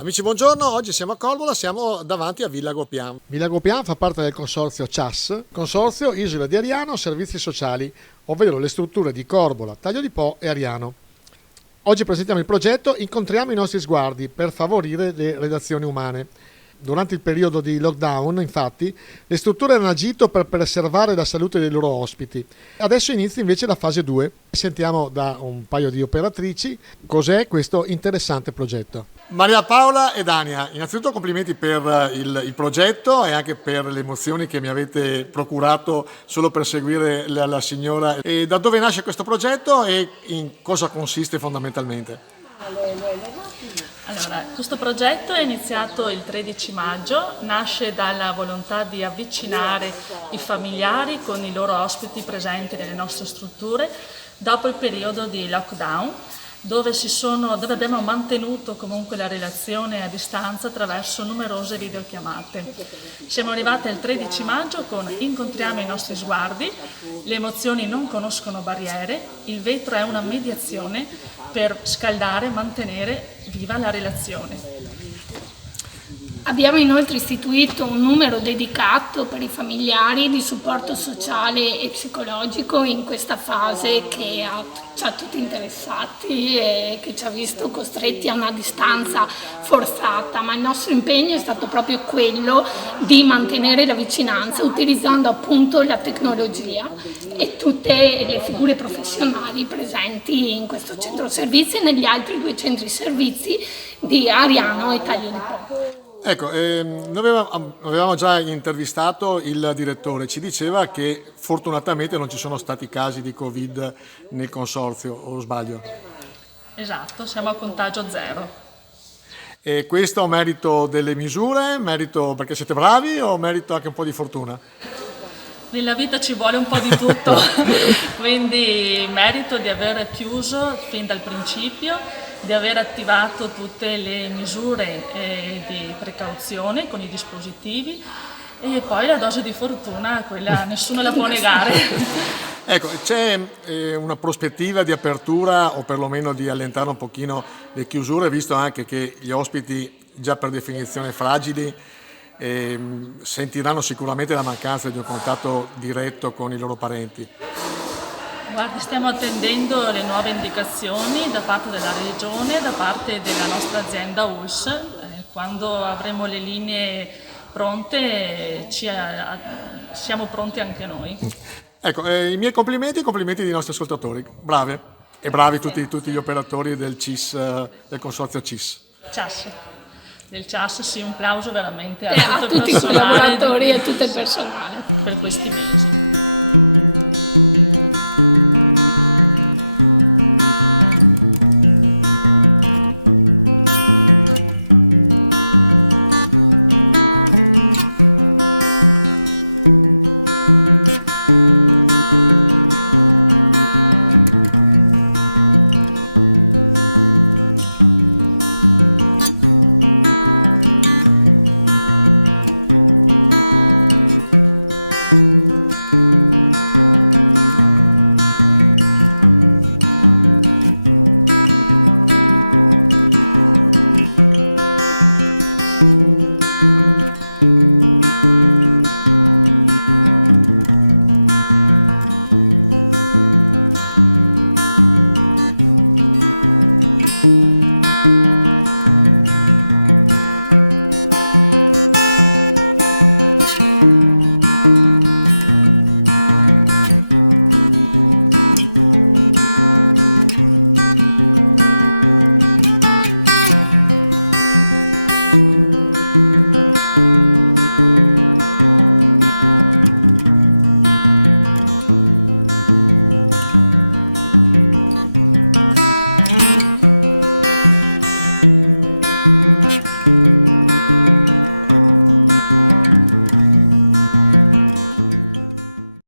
Amici, buongiorno. Oggi siamo a Corbola, siamo davanti a Villa Gopian. Villa Gopian fa parte del consorzio CIAS, Consorzio Isola di Ariano Servizi Sociali, ovvero le strutture di Corbola, Taglio di Po e Ariano. Oggi presentiamo il progetto Incontriamo i nostri sguardi per favorire le relazioni umane. Durante il periodo di lockdown, infatti, le strutture hanno agito per preservare la salute dei loro ospiti. Adesso inizia invece la fase 2. Sentiamo da un paio di operatrici cos'è questo interessante progetto. Maria Paola e Dania, innanzitutto complimenti per il progetto e anche per le emozioni che mi avete procurato solo per seguire la signora. E da dove nasce questo progetto e in cosa consiste fondamentalmente? Allora, questo progetto è iniziato il 13 maggio, nasce dalla volontà di avvicinare i familiari con i loro ospiti presenti nelle nostre strutture dopo il periodo di lockdown, dove abbiamo mantenuto comunque la relazione a distanza attraverso numerose videochiamate. Siamo arrivati al 13 maggio con Incontriamo i nostri sguardi, le emozioni non conoscono barriere, il vetro è una mediazione per scaldare e mantenere viva la relazione. Abbiamo inoltre istituito un numero dedicato per i familiari di supporto sociale e psicologico in questa fase che ci ha tutti interessati e che ci ha visto costretti a una distanza forzata, ma il nostro impegno è stato proprio quello di mantenere la vicinanza utilizzando appunto la tecnologia e tutte le figure professionali presenti in questo centro servizi e negli altri 2 centri servizi di Ariano e Taglio di Po. Ecco, noi avevamo già intervistato il direttore, ci diceva che fortunatamente non ci sono stati casi di Covid nel consorzio, o sbaglio? Esatto, siamo a contagio zero. E questo merito delle misure, merito perché siete bravi o merito anche un po' di fortuna? Nella vita ci vuole un po' di tutto, quindi merito di aver chiuso fin dal principio, di aver attivato tutte le misure di precauzione con i dispositivi e poi la dose di fortuna, quella nessuno la può negare. Ecco, c'è una prospettiva di apertura o perlomeno di allentare un pochino le chiusure, visto anche che gli ospiti già per definizione fragili sentiranno sicuramente la mancanza di un contatto diretto con i loro parenti. Guardi, stiamo attendendo le nuove indicazioni da parte della Regione, da parte della nostra azienda ULS. Quando avremo le linee pronte siamo pronti anche noi. Ecco, i miei complimenti e i complimenti dei nostri ascoltatori. Brave e bravi tutti gli operatori del CIS, del consorzio CIS. CIAS. Del CIAS, sì, un plauso veramente a A tutto il tutti i personale collaboratori e a tutto il personale per questi mesi.